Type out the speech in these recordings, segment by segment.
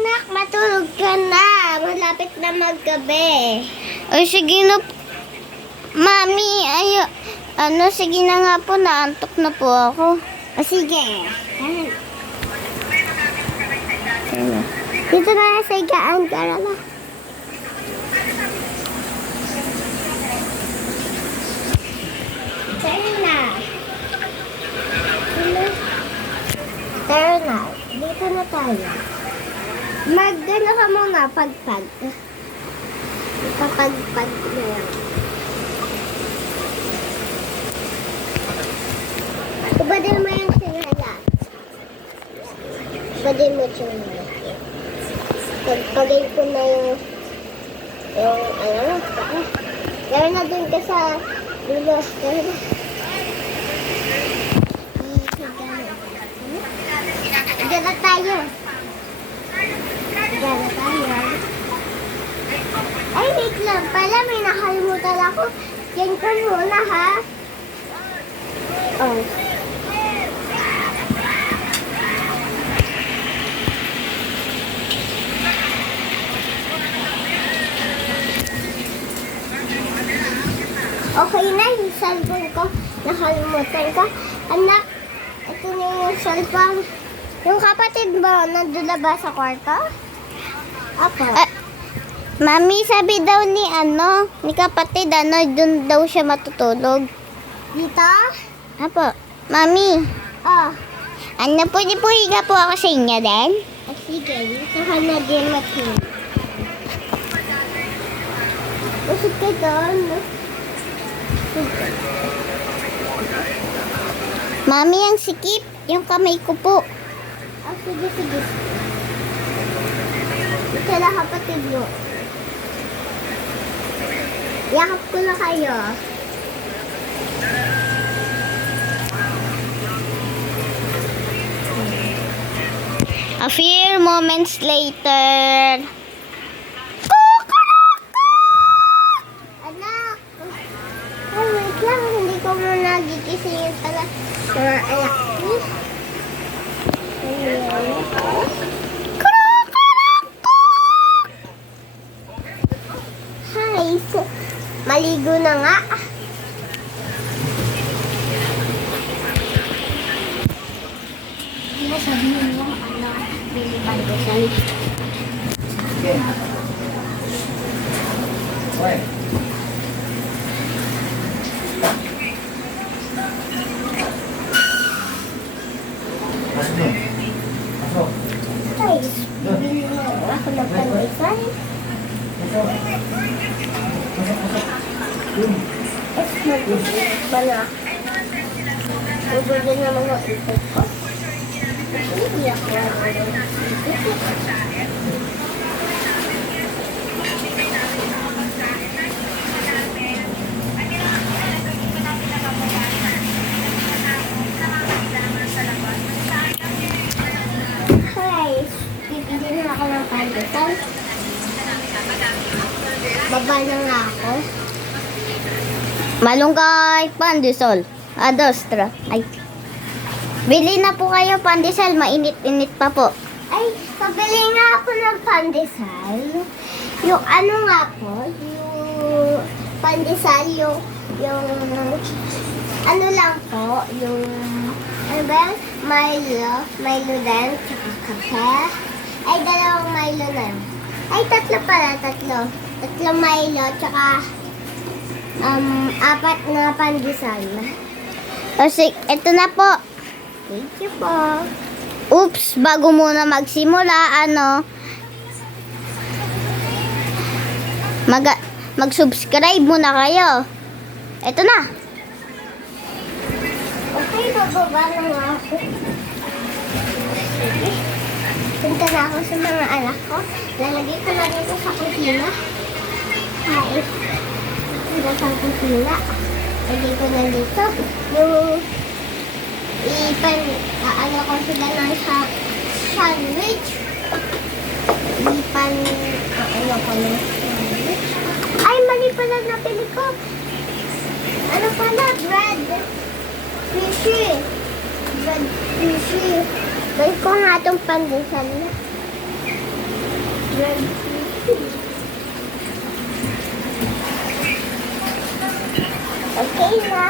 Anak, matulog ka na. Malapit na maggabi. Ay, sige na. Mami, sige na nga po. Naantok na po ako. O sige. Dito na sa higaan ka na. Tara na. Tara na. Dito na tayo. Mag-ano ka muna, pagpag. Ipapagpag na yan. Ubadin mo yung sinala. Ubadin mo yung sinala. Pagpagay ko na yung gawin na dun ka sa dulo. Gawin na. Diyan na tayo. Diyan na tayo. Ay, wait lang. Pala, may nakalimutan ako. Diyan ko muna, ha? Oh. Okay na, yung cellphone ko. Nakalimutan ko. Anak, ito na yung cellphone. Yung kapatid mo, nandun na ba sa kwarto? Apo. Mami, sabi daw ni kapatid, dun daw siya matutulog. Dito? Apo. Mami, Oh. pwede po higa po ako sa inyo din? Sige, dito ka na din matulog. Usap ka doon. Mami, ang sikip. Yung kamay ko po. Oh, sige. Ito na kapatid mo. Yakap ko na kayo. A few moments later. Anak! Ay, wait lang. Hindi ko muna gigisingin pala. Mga anak ko. Hi! Maligo na nga. Sabi mo yung Billy Bandesal. Guys, bibili mo ako ng pandesal. Bala. Ubodin naman ang ipot ko. Hindi ako guys, bibili na ako ng pandesal. Baba na nga ako. Malunggay, pandesal. Adostra. Ay. Bili na po kayo pandesal. Mainit-init pa po. Ay, pabili nga ako ng pandesal. Yung ano nga po, yung pandesal, yung ano lang po, yung, ano ba yan? Milo din, tsaka kape. Ay, dalawang Milo na. Ay, tatlo pala, tatlo. Tatlong Milo, tsaka, apat na pandesal. Kasi, eto na po. Thank you po. Oops, bago muna magsimula, mag-subscribe muna kayo. Eto na. Okay, bababa na nga ako. Sige. Punta na ako sa mga anak ko. Lalagay ko na dito sa kusina. Ay, dito sa kusina. Lagay ko na dito. Yung ano ko sila ng sandwich. Ano ko ng sandwich. Ay, mali pala napili ko. Ano pala? Bread. Fishy. Bread fishy. Balik ko nga itong pandesal na. bread. Okay na.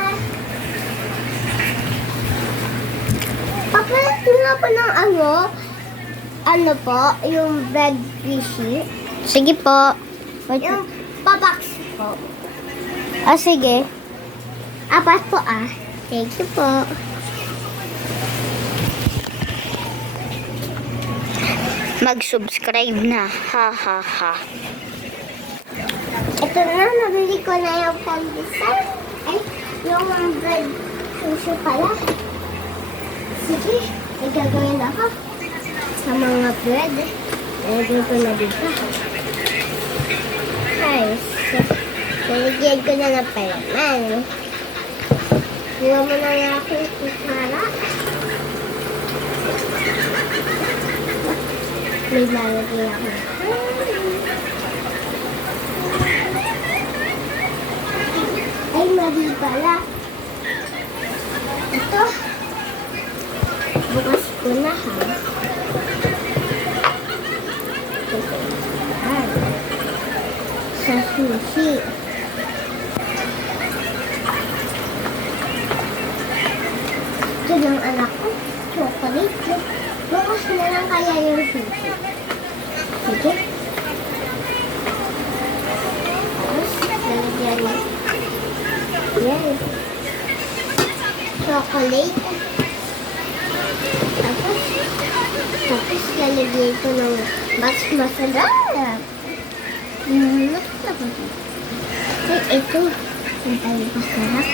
Papalit nga po ng ano po, yung bread fishy. Sige po. Wait. Yung pabox po. Ah, sige. Apat po ah. Thank you po. Mag-subscribe na. Ha, ha, ha. Ito na, nabili ko na yung pandesal. Ay, yung bread sushi pala. Sige, may gagawin ako sa mga bread. Nalagyan ko na dito. Guys, nalagyan ko na ng palaman. Iwan mo na yung aking kutsara. May lalagyan ako. Ay, mali pala. Ito. Bukas ko na ha. Ay. Sa sushi. Ito ng anak ko. Chocolate. Bukas na lang kaya yung sushi. Sige. Tapos, lalagyan mo. Yan. Chocolate. Tapos lalagyan ko ng mas masarap. Ay, ito. Ang tayo masarap.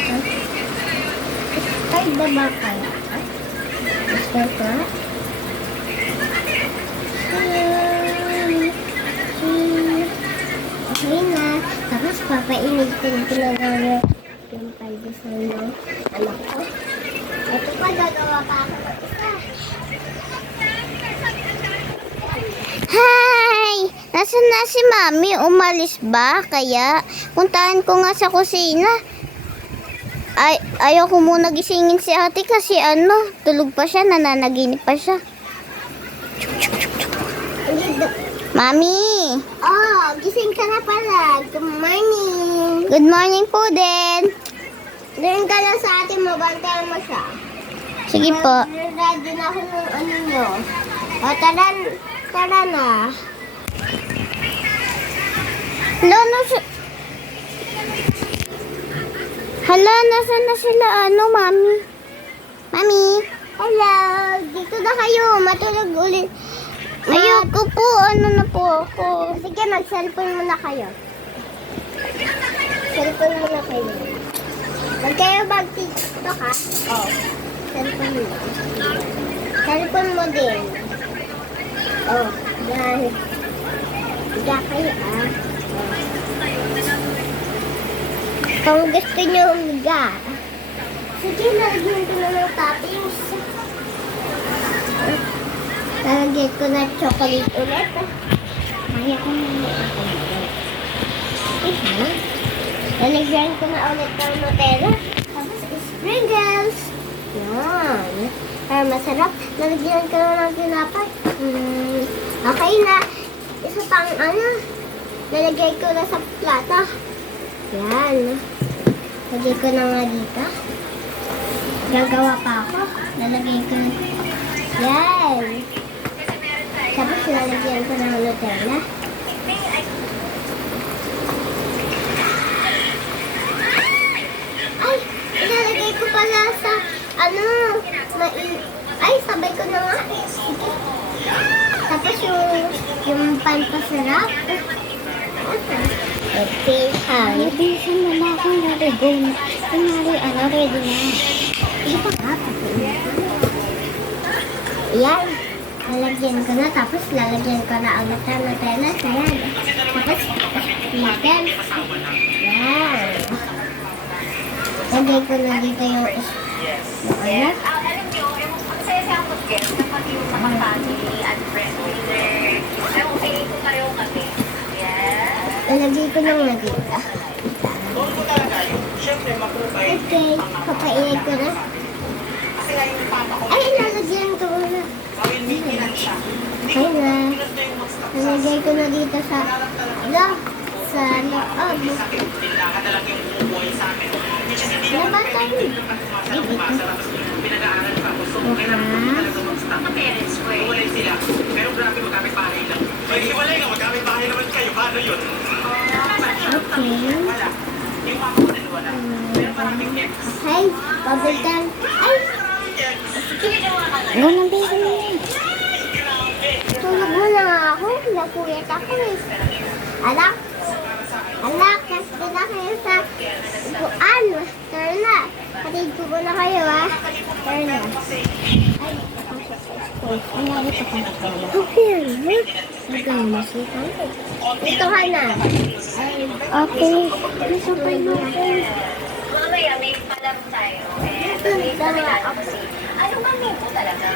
Ay, diba kaya? Gusto ko. Okay na. Tapos papainit ko yung pinagawa yung pandesal ng anak ko. Ito pa, gagawa pa ako ng isa. Hi! Nasaan na si Mami? Umalis ba? Kaya, puntahan ko nga sa kusina. Ay, ayaw ko muna gisingin si ate kasi tulog pa siya, nananaginip pa siya. Mami! Oh, gising ka na pala. Good morning. Good morning po din. Doon ka lang sa atin mo, bantayan mo siya. Sige po. Ready na ako ng ano nyo. O, tara na. Hala, nasaan na sila Mami? Mami? Hello, dito na kayo. Matulog ulit. Ayoko po, na po ako. Sige, mag-cellphone muna kayo. Cellphone muna kayo. Huwag kayo mag-tiktok ha? Oo. Cellphone mo. Cellphone mo din. Oh, yan. Higa kayo ah. Kung gusto nyo humiga. Sige, nalagyan ko na ng toppings. Lalagyan ko na chocolate ulit. Kaya ko na lalagyan ko na ulit ng Nutella. Tapos sprinkles. Yan. Para masarap. Lalagyan ko na ng tinapay. Okay na. Isa pang lalagay ko na sa plata. Yan. Lagay ko na nga dito. Gagawa pa ako. Lalagay ko na. Yan. Tapos lalagyan ko ng Nutella. Ay! Ilalagay ko pala sa ay, sabay ko na nga. Sige. Tapos yung pampasarap. Okay, Bisan na lang akong narigo. Kunwari, ready na. Hindi pa nga. Yan. Lalagyan ko na. Tapos lalagyan ko na ulit ng Nutella. Ayan. Tapos, lagyan. Yan. Lagay ko na dito yung ano. Alam nyo, ang saya-saya ko guest kapag yung mga family at friends dinner. Ay, okay, ito tayo kami. Yes. Lalagay ko na nga dito. Doon ko talaga yung, syempre, mapupay. Okay. Papainit ko na. Kasi nga yung papa ko, Ay, lalagyan ko na. gawin maintenance siya. Hindi ko Ay na. pinusto yung mag-stop sa Lalagay ko na dito sa loob. Sa loob. Tindahan na lang yung bumubuhay sa amin. Which is hindi naman Nabasa yun. masarap. Pinag-aaral pa ako. So, kailangan ko talaga mag-stop. Sa parents ko eh. Hiwalay sila. Pero grabe, magkapit-bahay lang. Ay, hiwalay nga, magkapit-bahay naman kayo. Paano yun? Okay. Wala. Yung mama ko din wala. Pero maraming ex. Hey, bubble gum. Ay, Ginawa ka nga. Go na, baby. tulog mo na nga ako. Napuyat ako eh. Alak. Alak, kasi na kayo sa upuan. Turn na. Katigo ko na kayo ah. Turn na. Ay, ang lagi pa ka. Okay, look. Hanggang masita. Dito ka na. Ay, Okay. gusto pa yun ako. Mamaya may palam tayo. May sabi natin kasi, ano bang name mo talaga?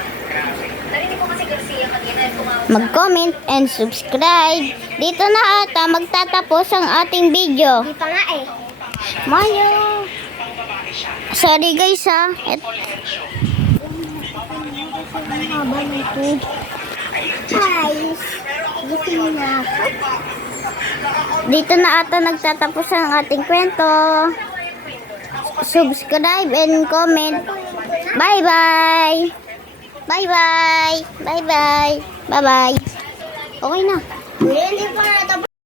Narinig ko kasi Garcia kanina tumawag sa... Mag-comment and subscribe. Dito na ata magtatapos ang ating video. Di pa nga eh. Mayo. Sorry guys ha. Haba nito. Guys, gising na ako. Dito na ata nagtatapos ang ating kwento. Subscribe and comment. Bye bye. Bye bye. Bye bye. Bye bye. Okay na. Hindi pa nga tapos.